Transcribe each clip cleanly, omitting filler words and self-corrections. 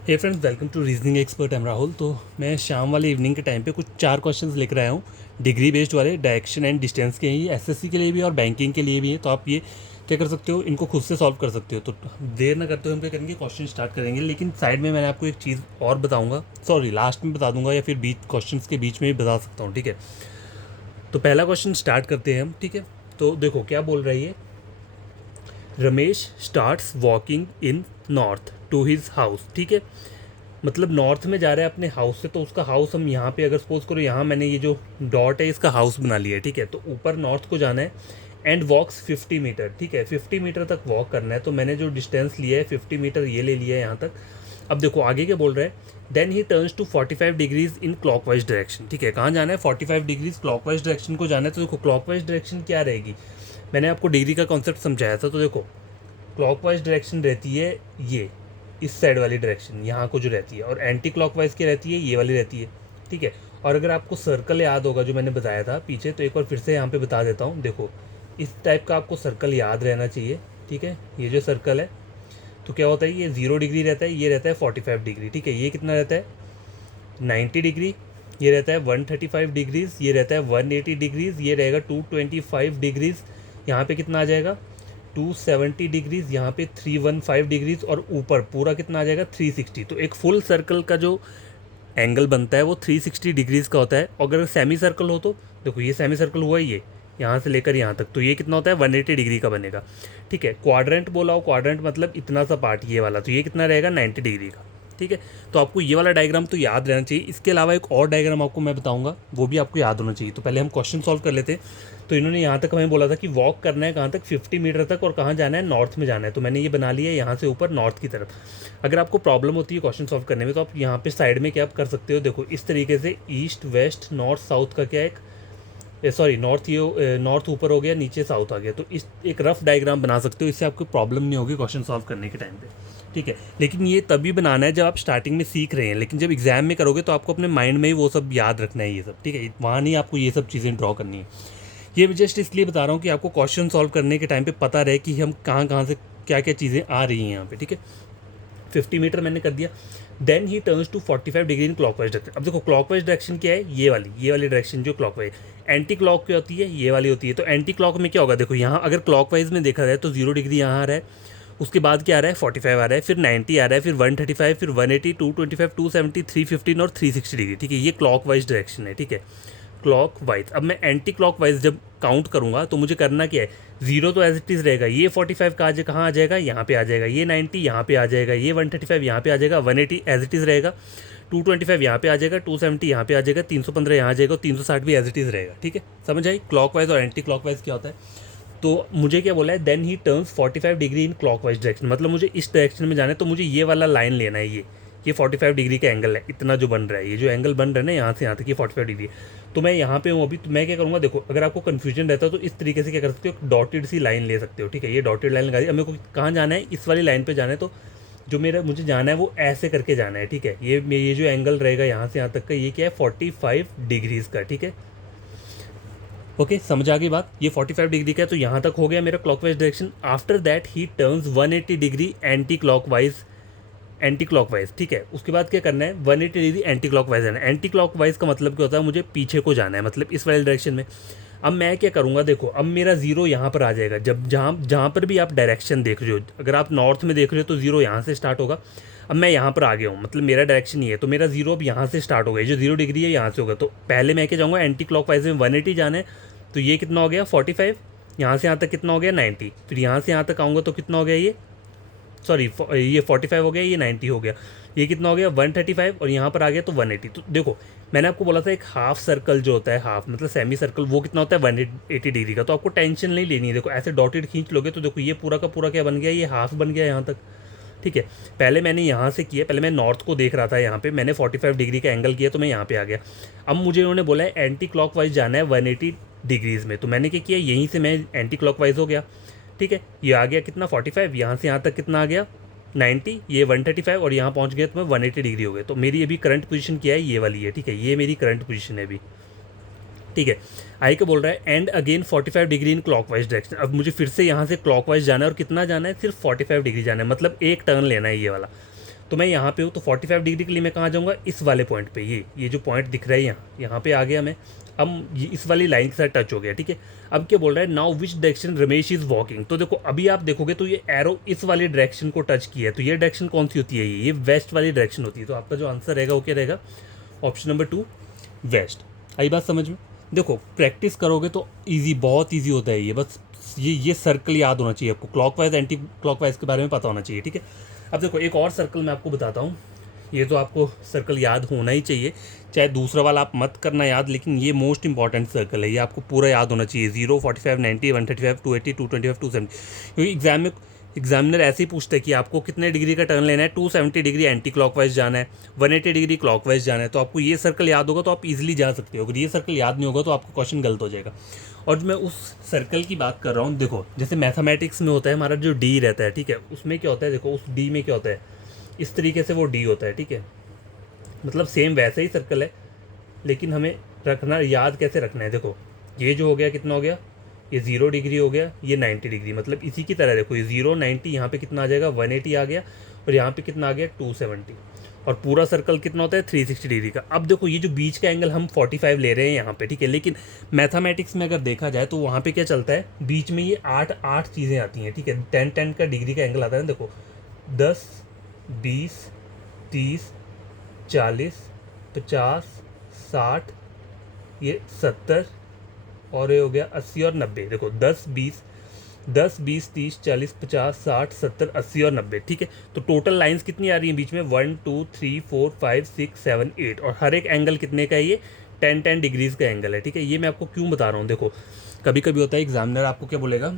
Hey friends, welcome to reasoning expert. Am Rahul. तो मैं शाम वाले इवनिंग के टाइम पे कुछ 4 क्वेश्चंस लेकर आया हूँ, डिग्री बेस्ड वाले, डायरेक्शन एंड डिस्टेंस के ही, एसएससी के लिए भी और बैंकिंग के लिए भी है। तो आप ये क्या कर सकते हो, इनको खुद से सॉल्व कर सकते हो। तो देर ना करते हुए हम क्या करेंगे, क्वेश्चन स्टार्ट करेंगे। लेकिन साइड में मैंने आपको एक चीज़ और बताऊँगा, सॉरी लास्ट में बता दूंगा या फिर बीच क्वेश्चन के बीच में भी बता सकता हूँ, ठीक है। तो पहला क्वेश्चन स्टार्ट करते हैं हम, ठीक है। तो देखो क्या बोल रही है, Ramesh starts walking in north to his house, ठीक है। मतलब नॉर्थ में जा रहा है अपने हाउस से, तो उसका हाउस हम यहाँ पे अगर सपोज करो, यहाँ मैंने ये जो डॉट है इसका हाउस बना लिया है, ठीक है। तो ऊपर नॉर्थ को जाना है एंड वॉक्स 50 मीटर, ठीक है। 50 मीटर तक वॉक करना है। तो मैंने जो डिस्टेंस लिया है 50 मीटर ये ले लिया है यहाँ तक। अब देखो आगे क्या बोल रहा है, then he turns to 45 degrees in clockwise direction, ठीक है। कहाँ जाना है, 45 डिग्रीज क्लॉकवाइज डायरेक्शन को जाना है। तो देखो क्लॉकवाइज डायरेक्शन क्या रहेगी, मैंने आपको डिग्री का कॉन्सेप्ट समझाया था। तो देखो क्लॉकवाइज डायरेक्शन रहती है ये, इस साइड वाली डायरेक्शन यहाँ को जो रहती है, और एंटी क्लॉकवाइज की रहती है ये वाली रहती है, ठीक है। और अगर आपको सर्कल याद होगा जो मैंने बताया था पीछे, तो एक बार फिर से यहाँ पे बता देता हूँ। देखो इस टाइप का आपको सर्कल याद रहना चाहिए, ठीक है। ये जो सर्कल है तो क्या होता है, ये 0 डिग्री रहता है, ये रहता है 45 डिग्री, ठीक है। ये कितना रहता है 90 डिग्री, ये रहता है 135 डिग्रीज, ये रहता है 180 डिग्रीज, ये रहेगा 225 डिग्रीज, यहाँ पे कितना आ जाएगा 270 डिग्रीज, यहाँ पे 315 डिग्रीज, और ऊपर पूरा कितना आ जाएगा 360। तो एक फुल सर्कल का जो एंगल बनता है वो 360 डिग्रीज का होता है। और अगर सेमी सर्कल हो तो देखो ये सेमी सर्कल हुआ ये यहाँ से लेकर यहाँ तक, तो ये कितना होता है 180 डिग्री का बनेगा, ठीक है। क्वाड्रेंट बोला हो, क्वाड्रेंट मतलब इतना सा पार्ट ये वाला, तो ये कितना रहेगा 90 डिग्री का, ठीक है। तो आपको ये वाला डायग्राम तो याद रहना चाहिए। इसके अलावा एक और डायग्राम आपको मैं बताऊंगा, वो भी आपको याद होना चाहिए। तो पहले हम क्वेश्चन सॉल्व कर लेते हैं। तो इन्होंने यहाँ तक हमें बोला था कि वॉक करना है कहाँ तक, 50 मीटर तक, और कहाँ जाना है, नॉर्थ में जाना है। तो मैंने ये बना लिया है यहाँ से ऊपर नॉर्थ की तरफ। अगर आपको प्रॉब्लम होती है क्वेश्चन सॉल्व करने में, तो आप यहाँ पे साइड में क्या कर सकते हो, देखो इस तरीके से ईस्ट वेस्ट नॉर्थ साउथ का क्या एक, सॉरी नॉर्थ, ये नॉर्थ ऊपर हो गया, नीचे साउथ आ गया। तो इस एक रफ डायग्राम बना सकते हो, इससे आपको प्रॉब्लम नहीं होगी क्वेश्चन सॉल्व करने के टाइम पे, ठीक है। लेकिन ये तभी बनाना है जब आप स्टार्टिंग में सीख रहे हैं, लेकिन जब एग्जाम में करोगे तो आपको अपने माइंड में ही वो सब याद रखना है, ये सब, ठीक है। वहाँ नहीं आपको ये सब चीज़ें ड्रॉ करनी है। ये मैं जस्ट इसलिए बता रहा हूँ कि आपको क्वेश्चन सॉल्व करने के टाइम पे पता रहे कि हम कहाँ कहाँ से क्या क्या चीज़ें आ रही हैं यहाँ पे, ठीक है। 50 मीटर मैंने कर दिया। Then he turns to 45 degree in clockwise direction. अब देखो क्लॉकवाइज डायरेक्शन क्या है, ये वाली डायरेक्शन जो क्लॉकवाइज। एंटी क्लॉक क्या होती है, ये वाली होती है। तो एंटी क्लॉक में क्या होगा, देखो यहाँ अगर क्लॉकवाइज में देखा जाए तो 0 डिग्री यहाँ आ रहा है, उसके बाद क्या आ रहा है 45 आ रहा है, फिर 90 आ रहा है, फिर 135, फिर 180, 225, 270, 315 और 360 डिग्री, ठीक है। ये क्लॉकवाइज डायरेक्शन है, ठीक है, क्लॉक वाइज। अब मैं एंटी क्लॉक वाइज जब काउंट करूंगा तो मुझे करना क्या है, जीरो तो एज इट इज़ रहेगा, ये 45 कहाँ आ जाएगा, यहाँ पे आ जाएगा, ये 90 यहाँ पे आ जाएगा, ये 135 यहाँ पे आ जाएगा, 180 एज इट इज़ रहेगा, 225 यहाँ पे आ जाएगा, 270 यहाँ पे आ जाएगा, 315 यहाँ आ जाएगा, और 360 भी एज इट इज़ रहेगा, ठीक है। समझ आई क्लॉक वाइज और एंटी क्लॉक वाइज क्या होता है। तो मुझे क्या बोला है, then he turns 45 degree in clockwise direction, मतलब मुझे इस डायरेक्शन में जाना है। तो मुझे ये वाला लाइन लेना है, ये 45 डिग्री का एंगल है, इतना जो बन रहा है, ये जो एंगल बन रहा है ना यहाँ से यहाँ तक, ये 45 डिग्री। तो मैं यहाँ पे हूँ अभी, तो मैं क्या करूँगा, देखो अगर आपको कन्फ्यूजन रहता है तो इस तरीके से क्या कर सकते हो, डॉटेड सी लाइन ले सकते हो, ठीक है। ये डॉटेड लाइन लगा दी। अब मेरे को कहाँ जाना है, इस वाली लाइन पर जाना है। तो जो मेरा मुझे जाना है वो ऐसे करके जाना है, ठीक है। ये जो एंगल रहेगा यहाँ से यहाँ तक का, ये क्या है 45 डिग्रीज का, ठीक है। ओके समझ आ गई बात। ये 45 डिग्री का है, तो यहाँ तक हो गया मेरा clockwise direction. After that he turns 180 degree anti clockwise, ठीक है। उसके बाद क्या करना है, 180 डिग्री एंटी क्लॉकवाइज जाना है। एंटी क्लॉकवाइज का मतलब क्या होता है, मुझे पीछे को जाना है, मतलब इस वाले डायरेक्शन में। अब मैं क्या करूँगा, देखो अब मेरा जीरो यहाँ पर आ जाएगा, जब जहाँ जहाँ पर भी आप डायरेक्शन देख रहे हो, अगर आप नॉर्थ में देख रहे हो तो जीरो यहाँ से स्टार्ट होगा। अब मैं यहाँ पर आ गया हूँ, मतलब मेरा डायरेक्शन ये है, तो मेरा जीरो अब यहाँ से स्टार्ट होगा, ये जो 0 डिग्री है यहाँ से होगा। तो पहले मैं क्या जाऊँगा, एंटी क्लॉकवाइज में 180 जाना है। तो ये कितना हो गया 45, यहाँ से यहाँ तक कितना हो गया 90, फिर यहाँ से यहाँ तक आऊँगा तो कितना हो गया ये, सॉरी ये 45 हो गया, ये 90 हो गया, ये कितना हो गया 135, और यहाँ पर आ गया तो 180। तो देखो मैंने आपको बोला था एक हाफ सर्कल जो होता है, हाफ मतलब सेमी सर्कल, वो कितना होता है 180 डिग्री का। तो आपको टेंशन नहीं लेनी है, देखो ऐसे डॉटेड खींच लोगे तो देखो ये पूरा का पूरा क्या बन गया, ये हाफ बन गया यहाँ तक, ठीक है। पहले मैंने यहाँ से किया, पहले मैं नॉर्थ को देख रहा था, यहाँ पे मैंने 45 डिग्री का एंगल किया तो मैं यहाँ पे आ गया। अब मुझे उन्होंने बोला है एंटी क्लॉकवाइज जाना है 180 डिग्रीज़ में, तो मैंने क्या किया, यहीं से मैं एंटी क्लॉकवाइज हो गया, ठीक है। ये आ गया कितना 45, यहाँ से यहाँ तक कितना आ गया 90, ये 135, और यहाँ पहुँच गया तो मैं 180 डिग्री हो गया। तो मेरी अभी करंट पोजीशन क्या है, ये वाली है, ठीक है। ये मेरी करंट पोजीशन है अभी, ठीक है। आई के बोल रहा है and again 45 degree in clockwise direction. अब मुझे फिर से यहाँ से क्लॉकवाइज जाना है, और कितना जाना है, सिर्फ 45 डिग्री जाना है, मतलब एक टर्न लेना है ये वाला। तो मैं यहाँ पे हूँ, तो 45 डिग्री के लिए मैं कहाँ जाऊँगा, इस वाले पॉइंट पे, ये जो पॉइंट दिख रहा है यहाँ पे आ गया मैं। अब ये इस वाली लाइन के साथ टच हो गया, ठीक है। अब क्या बोल रहा है, now which direction Ramesh is walking. तो देखो अभी आप देखोगे तो ये एरो इस वाली डायरेक्शन को टच किया है, तो ये डायरेक्शन कौन सी होती है, ये वेस्ट वाली डायरेक्शन होती है। तो आपका जो आंसर रहेगा वो क्या रहेगा, ऑप्शन नंबर 2 वेस्ट। आई बात समझ में। देखो प्रैक्टिस करोगे तो ईजी, बहुत ईजी होता है ये। बस ये सर्कल याद होना चाहिए आपको, क्लॉकवाइज एंटी क्लॉकवाइज के बारे में पता होना चाहिए, ठीक है। अब देखो एक और सर्कल मैं आपको बताता हूँ, ये तो आपको सर्कल याद होना ही चाहिए, चाहे दूसरा वाला आप मत करना याद, लेकिन ये मोस्ट इंपॉर्टेंट सर्कल है, ये आपको पूरा याद होना चाहिए। 0, 45, 90, 135, 280, 225, 270। क्योंकि एग्जाम में एग्जामिनर ऐसे ही पूछता है कि आपको कितने डिग्री का टर्न लेना है, 270 डिग्री एंटी क्लॉकवाइज जाना है, 180 डिग्री क्लॉकवाइज जाना है। तो आपको ये सर्कल याद होगा तो आप इजीली जा सकते हो, अगर ये सर्कल याद नहीं होगा तो आपका क्वेश्चन गलत हो जाएगा। और मैं उस सर्कल की बात कर रहा हूँ, देखो जैसे मैथमेटिक्स में होता है हमारा जो डी रहता है, ठीक है, उसमें क्या होता है, देखो उस डी में क्या होता है, इस तरीके से वो डी होता है, ठीक है। मतलब सेम वैसे ही सर्कल है, लेकिन हमें रखना, याद कैसे रखना है, देखो ये जो हो गया कितना हो गया, ये 0 डिग्री हो गया, ये 90 डिग्री, मतलब इसी की तरह देखो ये 0, 90, यहाँ पे कितना आ जाएगा 180 आ गया, और यहाँ पे कितना आ गया 270, और पूरा सर्कल कितना होता है 360 डिग्री का। अब देखो ये जो बीच का एंगल हम 45 ले रहे हैं यहाँ पे, ठीक है, लेकिन मैथमेटिक्स में अगर देखा जाए तो वहाँ पे क्या चलता है, बीच में ये 8 चीज़ें आती हैं, ठीक है। 10 का डिग्री का एंगल आता है, देखो 10, 20, 30, 40, 50, 60, ये 70, और ये हो गया 80 और 90। देखो 10, 20, 30, 40, 50, 60, 70, 80 और 90, ठीक है। तो टोटल लाइंस कितनी आ रही हैं बीच में, 1, 2, 3, 4, 5, 6, 7, 8, और हर एक एंगल कितने का है, ये 10 डिग्रीज का एंगल है, ठीक है। ये मैं आपको क्यों बता रहा हूँ, देखो कभी कभी होता है एग्जामिनर आपको क्या बोलेगा,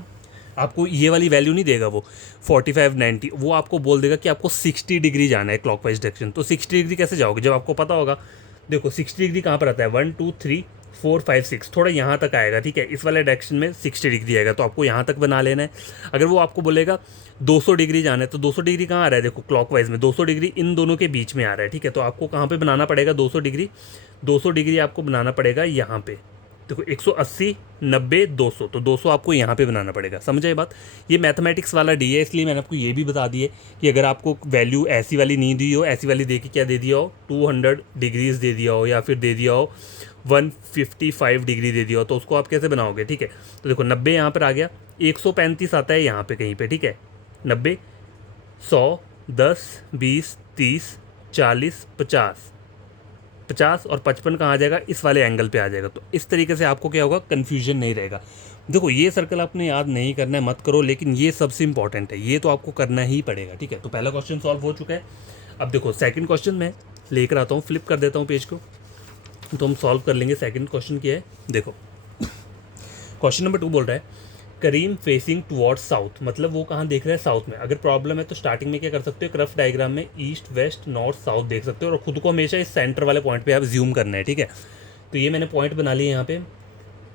आपको ये वाली वैल्यू नहीं देगा वो 45, 90, वो आपको बोल देगा कि आपको 60 डिग्री जाना है क्लॉकवाइज डायरेक्शन। तो 60 डिग्री कैसे जाओगे जब आपको पता होगा, देखो 60 डिग्री कहाँ पर आता है, 1, 2, 3, 4, 5, 6, थोड़ा यहाँ तक आएगा, ठीक है। इस वाले डायरेक्शन में 60 डिग्री आएगा, तो आपको यहाँ तक बना लेना है। अगर वो आपको बोलेगा 200 डिग्री जाना है, तो 200 डिग्री कहाँ आ रहा है, देखो क्लॉकवाइज में 200 डिग्री इन दोनों के बीच में आ रहा है, ठीक है। तो आपको कहाँ पे बनाना पड़ेगा 200 डिग्री, 200 डिग्री आपको बनाना पड़ेगा यहाँ पे, देखो 180, 90, 200, तो 200 आपको यहाँ पे बनाना पड़ेगा, समझ आए बात। ये मैथमेटिक्स वाला डी है, इसलिए मैंने आपको ये भी बता दिए कि अगर आपको वैल्यू ऐसी वाली नहीं दी हो, ऐसी वाली दे के क्या दे दिया हो, 200 डिग्रीज दे दिया हो, या फिर दे दिया हो 155 डिग्री दे दिया हो, तो उसको आप कैसे बनाओगे, ठीक है। तो देखो 90 यहाँ पर आ गया, 135 आता है यहाँ पे कहीं पे, ठीक है। 90, 100, 10, 20, 30, 40, 50, 50 और 55 कहाँ आ जाएगा, इस वाले एंगल पे आ जाएगा। तो इस तरीके से आपको क्या होगा, कन्फ्यूजन नहीं रहेगा। देखो ये सर्कल आपने याद नहीं करना है, मत करो, लेकिन ये सबसे इंपॉर्टेंट है, ये तो आपको करना ही पड़ेगा, ठीक है। तो पहला क्वेश्चन सॉल्व हो चुका है। अब देखो सेकंड क्वेश्चन मैं लेकर आता हूँ, फ्लिप कर देता हूँ पेज को, तो हम सॉल्व कर लेंगे। सेकंड क्वेश्चन क्या है, देखो क्वेश्चन नंबर 2 बोल रहा है करीम फेसिंग टुवर्ड्स साउथ, मतलब वो कहाँ देख रहा है, साउथ में। अगर प्रॉब्लम है तो स्टार्टिंग में क्या कर सकते हो, रफ डायग्राम में ईस्ट, वेस्ट, नॉर्थ, साउथ देख सकते हो, और खुद को हमेशा इस सेंटर वाले पॉइंट पे आप ज्यूम करना है, ठीक है। तो ये मैंने पॉइंट बना लिया यहाँ पे,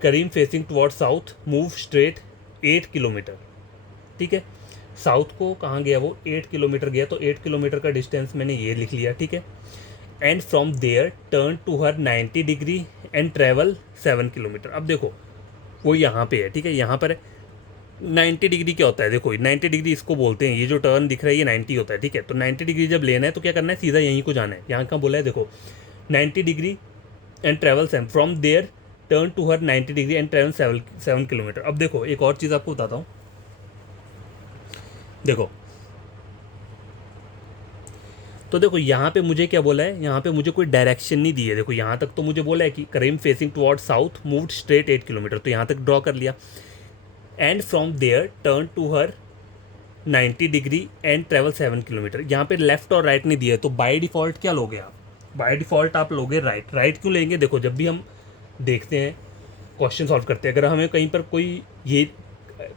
Karim facing towards south, move straight 8 kilometre, ठीक है। साउथ को कहाँ गया वो, 8 किलोमीटर गया, तो 8 किलोमीटर का डिस्टेंस मैंने ये लिख लिया, ठीक है। And from there turn to her 90 degree and travel 7 kilometre. अब देखो वो यहाँ पे है, ठीक है, यहाँ पर है। 90 डिग्री क्या होता है, देखो 90 डिग्री इसको बोलते हैं, ये जो टर्न दिख रहा है ये 90 होता है, ठीक है। तो 90 डिग्री जब लेना है तो क्या करना है, सीधा यहीं को जाना है। यहाँ का बोला है देखो 90 degree and travel 7, from there turn to her 90 degree and travel 7 kilometre. अब देखो एक और चीज़ आपको बताता हूँ, देखो तो देखो यहाँ पे मुझे क्या बोला है, यहाँ पे मुझे कोई डायरेक्शन नहीं दी है। देखो यहाँ तक तो मुझे बोला है कि Karim facing toward south, moved straight 8 kilometre, तो यहाँ तक ड्रॉ कर लिया। And from there turn to her 90 degree and travel 7 kilometre, यहाँ पे लेफ्ट और राइट नहीं दिया है, तो बाय डिफ़ॉल्ट क्या लोगे आप, बाय डिफ़ॉल्ट आप लोगे राइट। राइट क्यों लेंगे, देखो जब भी हम देखते हैं क्वेश्चन सॉल्व करते हैं, अगर हमें कहीं पर कोई ये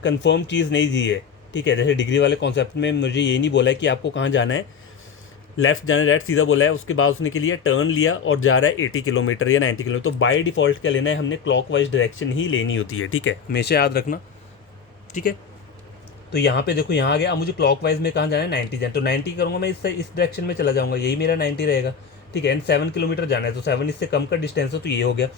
कंफर्म चीज़ नहीं दी है, ठीक है, जैसे डिग्री वाले कॉन्सेप्ट में मुझे ये नहीं बोला है कि आपको कहाँ जाना है, लेफ्ट जाना है, राइट सीधा बोला है, उसके बाद उसने के लिए टर्न लिया और जा रहा है 80 किलोमीटर या 90 किलोमीटर, तो बाय डिफ़ॉल्ट क्या लेना है, हमने क्लॉकवाइज डायरेक्शन ही लेनी होती है, ठीक है, हमेशा याद रखना, ठीक है। तो यहाँ पे देखो यहाँ आ गया, अब मुझे क्लॉकवाइज में कहाँ जाना है, 90 जाना, तो 90 करूँगा मैं, इस डायरेक्शन में चला जाऊँगा, यही मेरा 90 रहेगा, ठीक है। एंड 7 किलोमीटर जाना है, तो 7 इससे कम का डिस्टेंस है, तो ये हो गया।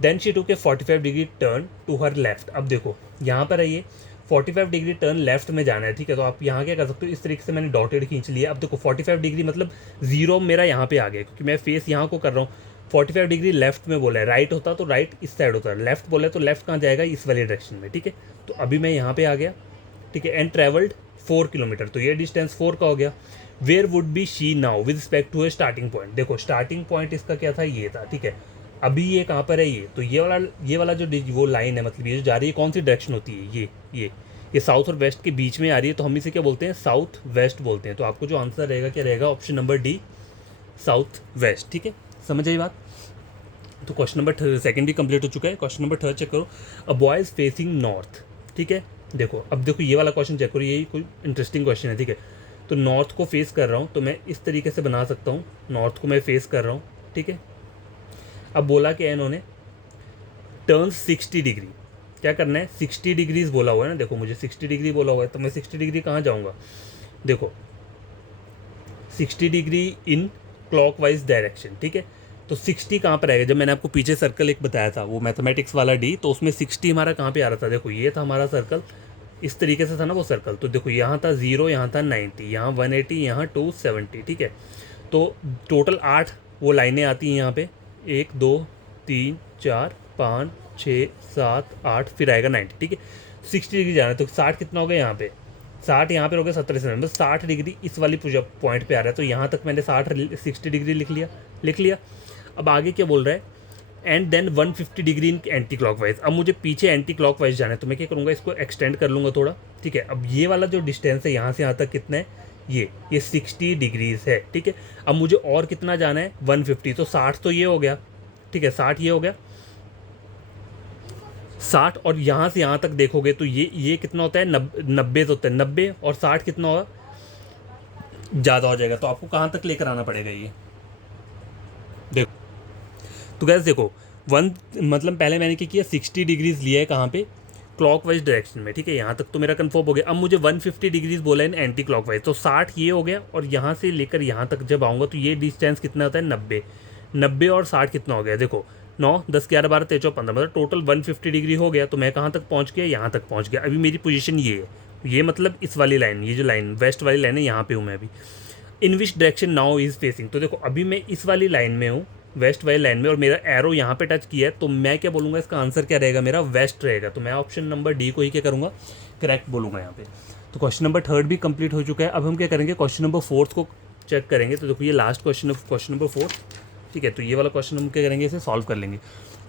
Then she took 45 degree turn to her left. अब देखो यहाँ पर है ये 45 डिग्री टर्न लेफ्ट में जाना है, ठीक है। तो आप यहाँ क्या कर सकते हो, इस तरीके से मैंने डॉटेड खींच लिया। अब देखो 45 डिग्री मतलब जीरो मेरा यहाँ पे आ गया, क्योंकि मैं फेस यहाँ को कर रहा हूँ। 45 डिग्री लेफ्ट में बोला है, राइट होता तो राइट इस साइड होता है, लेफ्ट बोला है तो लेफ्ट कहाँ जाएगा, इस वाली डायरेक्शन में, ठीक है। तो अभी मैं यहाँ पे आ गया, ठीक है। एंड ट्रेवल्ड 4 किलोमीटर, तो ये डिस्टेंस 4 का हो गया। Where would be she now with respect to a starting point. देखो स्टार्टिंग पॉइंट इसका क्या था, ये था, ठीक है। अभी ये कहाँ पर है, ये तो ये वाला जो वो लाइन है, मतलब ये जो जा रही है, कौन सी डायरेक्शन होती है, ये साउथ और वेस्ट के बीच में आ रही है, तो हम इसे क्या बोलते हैं, साउथ वेस्ट बोलते हैं। तो आपको जो आंसर रहेगा क्या रहेगा, option number D, south west, ठीक है। समझ आई बात। तो क्वेश्चन नंबर सेकंड भी कंप्लीट हो चुका है। क्वेश्चन नंबर थर्ड चेक करो, a boy is facing north, ठीक है। देखो अब देखो ये वाला क्वेश्चन चेक करो, यही कोई इंटरेस्टिंग क्वेश्चन है, ठीक है। तो नॉर्थ को फेस कर रहा हूँ, तो मैं इस तरीके से बना सकता हूँ, नॉर्थ को मैं फेस कर रहा हूँ, ठीक है। अब बोला क्या है इन्होंने, टर्न 60 डिग्री, क्या करना है, 60 डिग्रीज बोला हुआ है ना, देखो मुझे 60 डिग्री बोला हुआ है, तो मैं 60 डिग्री कहाँ जाऊँगा, देखो 60 डिग्री इन क्लॉकवाइज डायरेक्शन, ठीक है। तो 60 कहाँ पर आएगा, जब मैंने आपको पीछे सर्कल एक बताया था वो मैथमेटिक्स वाला डी, तो उसमें 60 हमारा कहाँ पे आ रहा था, देखो ये था हमारा सर्कल, इस तरीके से था ना वो सर्कल। तो देखो यहाँ था 0, यहाँ था 90, यहाँ 180, यहाँ 270, ठीक है। तो टोटल 8 वो लाइनें आती हैं यहाँ पे, 1 2 3 4 5 6 7 8, फिर आएगा 90, ठीक है। 60 डिग्री जाना है, तो 60 कितना हो गया यहाँ पे, 60 यहाँ पे हो गया 70 से, बस 60 डिग्री इस वाली पॉइंट पे आ रहा है, तो यहाँ तक मैंने 60 डिग्री लिख लिया। अब आगे क्या बोल रहा है, and then 150 degree in anti clockwise. अब मुझे पीछे एंटी क्लॉकवाइज जाना है, तो मैं क्या करूँगा, इसको एक्सटेंड कर लूँगा थोड़ा, ठीक है। अब ये वाला जो डिस्टेंस है यहाँ से यहाँ तक कितना है, ये 60 डिग्रीज है, ठीक है। अब मुझे और कितना जाना है, 150, तो 60 तो ये हो गया, ठीक है, 60 ये हो गया, 60, और यहाँ से यहाँ तक देखोगे तो ये कितना होता है, 90 तो होता है, 90 और 60 कितना होगा, ज़्यादा हो जाएगा। तो आपको कहाँ तक लेकर आना पड़ेगा ये, देखो। तो गैस देखो मतलब पहले मैंने क्या किया, 60 डिग्रीज लिया है कहाँ पे, क्लॉकवाइज डायरेक्शन में, ठीक है। यहाँ तक तो मेरा कंफर्म हो गया। अब मुझे 150 डिग्रीज बोला है एंटी क्लॉकवाइज, तो 60 ये हो गया, और यहाँ से लेकर यहाँ तक जब आऊँगा तो ये डिस्टेंस कितना होता है, 90 और 60 कितना हो गया, देखो 9 10 11 12 13 14 15, मतलब टोटल 150 डिग्री हो गया। तो मैं कहाँ तक पहुँच गया, यहाँ तक पहुँच गया। अभी मेरी पोजीशन ये है, ये मतलब इस वाली लाइन, ये जो लाइन वेस्ट वाली लाइन है, यहाँ पे हूँ मैं अभी। In which direction now is facing, तो देखो अभी मैं इस वाली लाइन में हूँ, वेस्ट वाली लाइन में, और मेरा एरो यहाँ पे टच किया है, तो मैं क्या बोलूँगा, इसका आंसर क्या रहेगा, मेरा वेस्ट रहेगा। तो मैं ऑप्शन नंबर डी को ही क्या करूँगा, करेक्ट बोलूँगा यहाँ पे। तो क्वेश्चन नंबर थर्ड भी कंप्लीट हो चुका है। अब हम क्या करेंगे, क्वेश्चन नंबर फोर्थ को चेक करेंगे। तो देखो ये last question question number fourth, ठीक है। तो ये वाला क्वेश्चन हम क्या करेंगे, इसे सॉल्व कर लेंगे।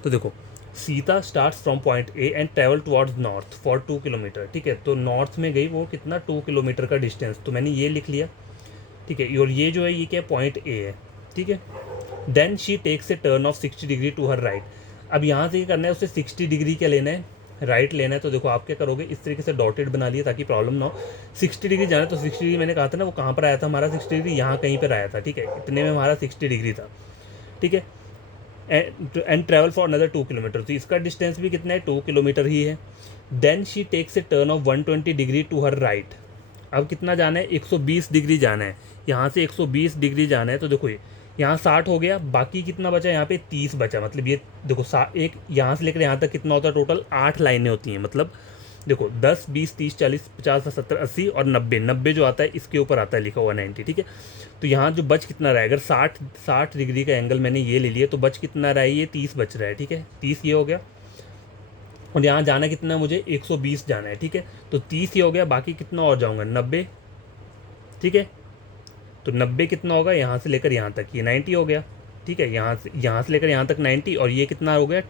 तो देखो Sita start from point A and travel towards north for 2 kilometre, ठीक है। तो नॉर्थ में गई, वो कितना, 2 किलोमीटर का डिस्टेंस, तो मैंने ये लिख लिया, ठीक है। और ये जो है ये क्या पॉइंट ए है, ठीक है। Then she takes a turn of 60 degree to her right. अब यहाँ से क्या करना है, उसे 60 डिग्री क्या लेना है, राइट लेना है। तो देखो आप क्या करोगे, इस तरीके से डॉटेड बना लिए ताकि प्रॉब्लम ना हो। 60 डिग्री जाना है, तो 60 डिग्री मैंने कहा था ना, वो कहाँ पर आया था हमारा, 60 डिग्री यहाँ कहीं पर आया था, ठीक है। इतने में हमारा 60 डिग्री था, ठीक है। And travel for another 2 kilometre, तो इसका डिस्टेंस भी कितना है, 2 किलोमीटर ही है। Then she takes a turn of 120 degree to her right. अब कितना जाना है, 120 डिग्री जाना है, यहाँ से 120 डिग्री जाना है। तो देखो ये यहाँ 60 हो गया, बाकी कितना बचा, यहाँ पे 30 बचा, मतलब ये देखो एक यहाँ से लेकर यहाँ तक कितना होता है, टोटल 8 लाइनें होती हैं। मतलब देखो 10 20 30 40 50 70 80 और 90 जो आता है इसके ऊपर आता है लिखा हुआ 90, ठीक है। तो यहाँ जो बच कितना रहा है, अगर 60 डिग्री का एंगल मैंने ये ले लिया, तो बच कितना रहा है, ये 30 बच रहा है, ठीक है। 30 ये हो गया, और यहाँ जाना कितना है मुझे, 120 जाना है, ठीक है। तो 30 ये हो गया, बाकी कितना और जाऊँगा, 90, ठीक है। तो 90 कितना होगा, यहाँ से लेकर यहाँ तक, ये 90 हो गया, ठीक है। यहाँ से लेकर यहाँ तक 90, और ये कितना हो गया,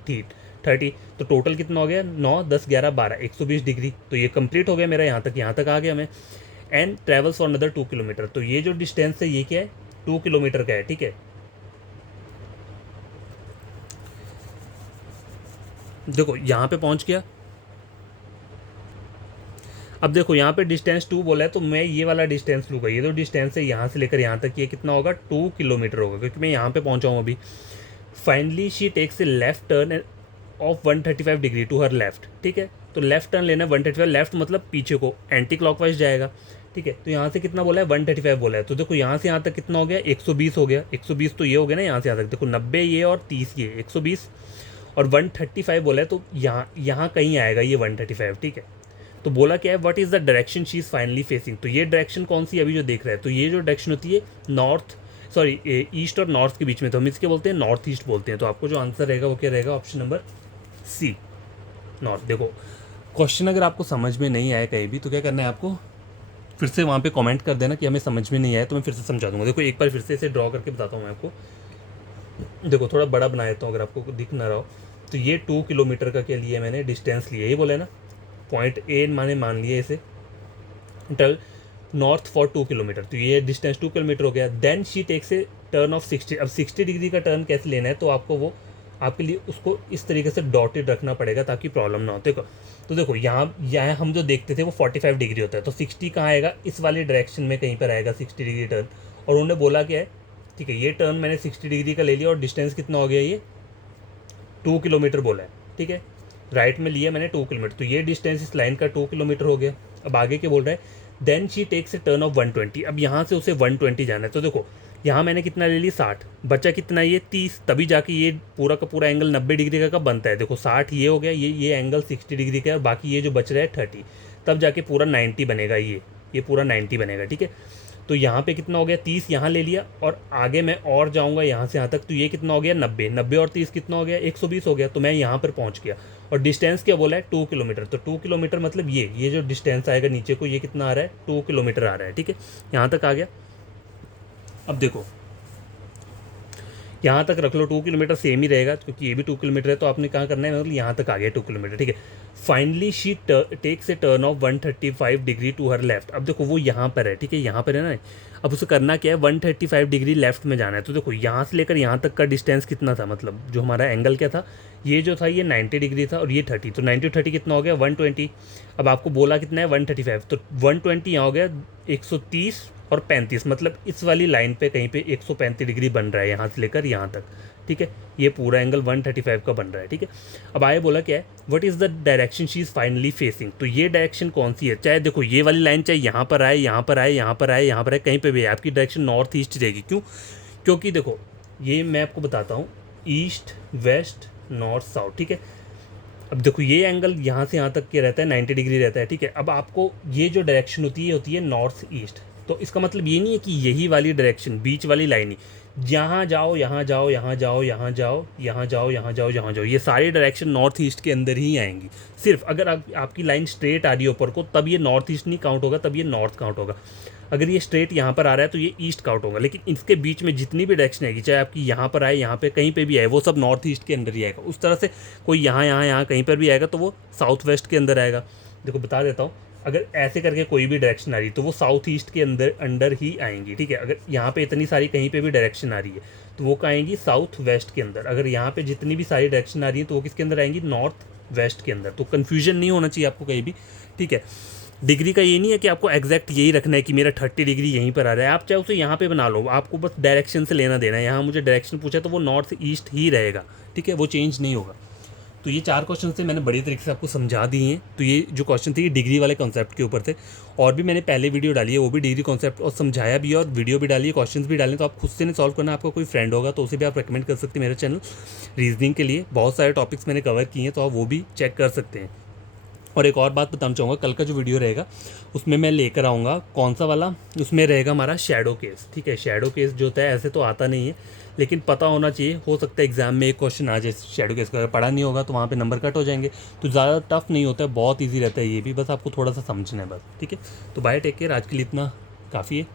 30। तो टोटल कितना हो गया, 9 10 11 12, 120 डिग्री। तो ये कंप्लीट हो गया मेरा, यहाँ तक आ गया मैं। And travels for another 2 kilometre, तो ये जो डिस्टेंस है ये क्या है, 2 किलोमीटर का है, ठीक है। देखो यहाँ पे पहुँच गया। अब देखो यहाँ पे डिस्टेंस 2 बोला है, तो मैं ये वाला डिस्टेंस लूँगा, ये जो डिस्टेंस है यहाँ से लेकर यहाँ तक, ये कितना होगा, 2 किलोमीटर होगा, क्योंकि मैं यहाँ पे पहुँचा हूँ अभी। Finally she takes a left turn of 135 degree to her left, ठीक है। तो लेफ्ट टर्न लेना है 135, लेफ्ट मतलब पीछे को, एंटी क्लॉकवाइज जाएगा, ठीक है। तो यहाँ से कितना बोला है, 135 बोला है। तो देखो यहाँ से यहाँ तक कितना हो गया, 120 हो गया, 120 तो ये हो गया ना, यहाँ से यहाँ तक देखो 90 ये और 30 ये, 120 और 135 बोला है, तो यहाँ कहीं आएगा ये 135, ठीक है। तो बोला क्या है, what is the direction she is finally facing. तो ये डायरेक्शन कौन सी अभी जो देख रहे हैं, तो ये जो डायरेक्शन होती है नॉर्थ, सॉरी ईस्ट और नॉर्थ के बीच में, तो हम इसके बोलते हैं नॉर्थ ईस्ट बोलते हैं। तो आपको जो आंसर रहेगा वो क्या रहेगा, ऑप्शन नंबर सी, नॉर्थ। देखो क्वेश्चन अगर आपको समझ में नहीं आया कहीं भी तो क्या करना है आपको, फिर से वहाँ पे कमेंट कर देना कि हमें समझ में नहीं आया, तो मैं फिर से समझा दूंगा। देखो एक बार फिर से इसे ड्रॉ करके बताता हूँ मैं आपको। देखो थोड़ा बड़ा बना देता हूँ अगर आपको दिख ना रहा हो। तो ये 2 किलोमीटर का क्या लिया मैंने, डिस्टेंस लिया, ये बोला है ना, पॉइंट ए मैंने मान लिया इसे, टर्न नॉर्थ फॉर 2 किलोमीटर, तो ये डिस्टेंस 2 किलोमीटर हो गया। Then she takes a turn of 60। अब 60 डिग्री का टर्न कैसे लेना है, तो आपको वो आपके लिए उसको इस तरीके से डॉटेड रखना पड़ेगा ताकि प्रॉब्लम ना हो। देखो तो देखो यहाँ हम जो देखते थे वो 45 डिग्री होता है, तो 60 कहाँ आएगा, इस वाले डायरेक्शन में कहीं पर आएगा 60 डिग्री टर्न। और उन्होंने बोला क्या है, ठीक है, ये टर्न मैंने 60 डिग्री का ले लिया और डिस्टेंस कितना हो गया, ये 2 किलोमीटर बोला है, ठीक है, राइट में लिया मैंने 2 किलोमीटर, तो ये डिस्टेंस इस लाइन का 2 किलोमीटर हो गया। अब आगे क्या बोल रहा है, then she takes a turn of 120। अब यहाँ से उसे 120 जाना है, तो देखो यहाँ मैंने कितना ले लिया 60, बचा कितना ये 30, तभी जाके ये पूरा का पूरा एंगल 90 डिग्री का कब बनता है। देखो 60 ये हो गया, ये एंगल 60 डिग्री का है, और बाकी ये जो बच रहा है 30, तब जाके पूरा 90 बनेगा, ये पूरा 90 बनेगा, ठीक है। तो यहाँ पे कितना हो गया 30, यहाँ ले लिया, और आगे मैं और जाऊँगा यहाँ से यहाँ तक, तो ये कितना हो गया 90, 90 और 30 कितना हो गया 120 हो गया, तो मैं यहाँ पर पहुँच गया। और डिस्टेंस क्या बोला है 2 किलोमीटर, तो 2 किलोमीटर मतलब ये जो डिस्टेंस आएगा नीचे को, ये कितना आ रहा है 2 किलोमीटर आ रहा है, ठीक है, यहाँ तक आ गया। अब देखो यहाँ तक रख लो, 2 किलोमीटर सेम ही रहेगा क्योंकि ये भी 2 किलोमीटर है, तो आपने कहाँ करना है, मतलब यहाँ तक आ गया 2 किलोमीटर, ठीक है। Finally she takes a turn of 135 degree to her left. अब देखो वो यहाँ पर है, ठीक है, यहाँ पर है ना। अब उसे करना क्या है, 135 डिग्री लेफ्ट में जाना है। तो देखो यहाँ से लेकर यहाँ तक का डिस्टेंस कितना था, मतलब जो हमारा एंगल क्या था, ये जो था ये 90 डिग्री था और ये 30, तो 90 30 कितना हो गया 120। अब आपको बोला कितना है 135, तो 120 यहाँ हो गया 130 और 35, मतलब इस वाली लाइन पे कहीं पे 135 डिग्री बन रहा है यहाँ से लेकर यहाँ तक, ठीक है। ये पूरा एंगल 135 का बन रहा है, ठीक है। अब आगे बोला क्या है, what is the direction she is finally facing. तो ये डायरेक्शन कौन सी है, चाहे देखो ये वाली लाइन चाहे यहाँ पर आए, यहाँ पर आए, यहाँ पर आए, यहाँ पर आए, कहीं पर भी आए, आपकी डायरेक्शन नॉर्थ ईस्ट रहेगी। क्यों, क्योंकि देखो ये मैं आपको बताता हूँ, ईस्ट वेस्ट नॉर्थ साउथ, ठीक है। अब देखो ये एंगल यहाँ से यहाँ तक क्या रहता है 90 डिग्री रहता है, ठीक है। अब आपको ये जो डायरेक्शन होती है नॉर्थ ईस्ट, तो इसका मतलब ये नहीं है कि यही वाली डायरेक्शन बीच वाली लाइन ही, यहाँ जाओ यहाँ जाओ यहाँ जाओ यहाँ जाओ यहाँ जाओ यहाँ जाओ यहाँ जाओ, ये सारी डायरेक्शन नॉर्थ ईस्ट के अंदर ही आएंगी। सिर्फ अगर आपकी लाइन स्ट्रेट आ रही है ऊपर को, तब ये नॉर्थ ईस्ट नहीं काउंट होगा, तब ये नॉर्थ काउंट होगा। अगर ये स्ट्रेट यहाँ पर आ रहा है तो ये ईस्ट काउंट होगा, लेकिन इसके बीच में जितनी भी डायरेक्शन आएगी, चाहे आपकी यहाँ पर आए, यहाँ पे कहीं पे भी आए, वो सब नॉर्थ ईस्ट के अंदर ही आएगा। उस तरह से कोई यहाँ यहाँ यहाँ कहीं पर भी आएगा तो वो साउथ वेस्ट के अंदर आएगा। देखो बता देता हूँ, अगर ऐसे करके कोई भी डायरेक्शन आ रही है तो वो साउथ ईस्ट के अंदर ही आएंगी, ठीक है। अगर यहाँ पे इतनी सारी कहीं पे भी डायरेक्शन आ रही है तो वो कहाँ आएंगी, साउथ वेस्ट के अंदर। अगर यहाँ पे जितनी भी सारी डायरेक्शन आ रही है तो वो किसके अंदर आएंगी, नॉर्थ वेस्ट के अंदर। तो कन्फ्यूजन नहीं होना चाहिए आपको कहीं भी, ठीक है। डिग्री का ये नहीं है कि आपको एग्जैक्ट यही रखना है कि मेरा 30 डिग्री यहीं पर आ रहा है, आप चाहे उसे यहाँ पे बना लो, आपको बस डायरेक्शन से लेना देना है। यहाँ मुझे डायरेक्शन पूछा तो वो नॉर्थ ईस्ट ही रहेगा, ठीक है, वो चेंज नहीं होगा। तो ये 4 क्वेश्चन थे, मैंने बड़ी तरीके से आपको समझा दिए हैं। तो ये जो क्वेश्चन थे ये डिग्री वाले कॉन्सेप्ट के ऊपर थे, और भी मैंने पहले वीडियो डाली है वो भी डिग्री कॉन्सेप्ट और समझाया भी है, और वीडियो भी डाली है, क्वेश्चंस भी डालें। तो आप खुद से नहीं सॉल्व करना, आपका कोई फ्रेंड होगा तो उसे भी आप रिकमेंड कर सकते हैं मेरे चैनल रीजनिंग के लिए। बहुत सारे टॉपिक्स मैंने कवर किए हैं, तो आप वो भी चेक कर सकते हैं। और एक और बात बताना चाहूँगा, कल का जो वीडियो रहेगा उसमें मैं लेकर आऊँगा कौन सा वाला, उसमें रहेगा हमारा शैडो केस, ठीक है। शैडो केस जो होता है ऐसे तो आता नहीं है, लेकिन पता होना चाहिए, हो सकता है एग्जाम में एक क्वेश्चन आ जाए शैडो केस का, अगर पढ़ा नहीं होगा तो वहाँ पे नंबर कट हो जाएंगे। तो ज़्यादा टफ नहीं होता है, बहुत ईजी रहता है ये भी, बस आपको थोड़ा सा समझना है बस, ठीक है। तो बाय, टेक केयर, आज के लिए इतना काफ़ी है।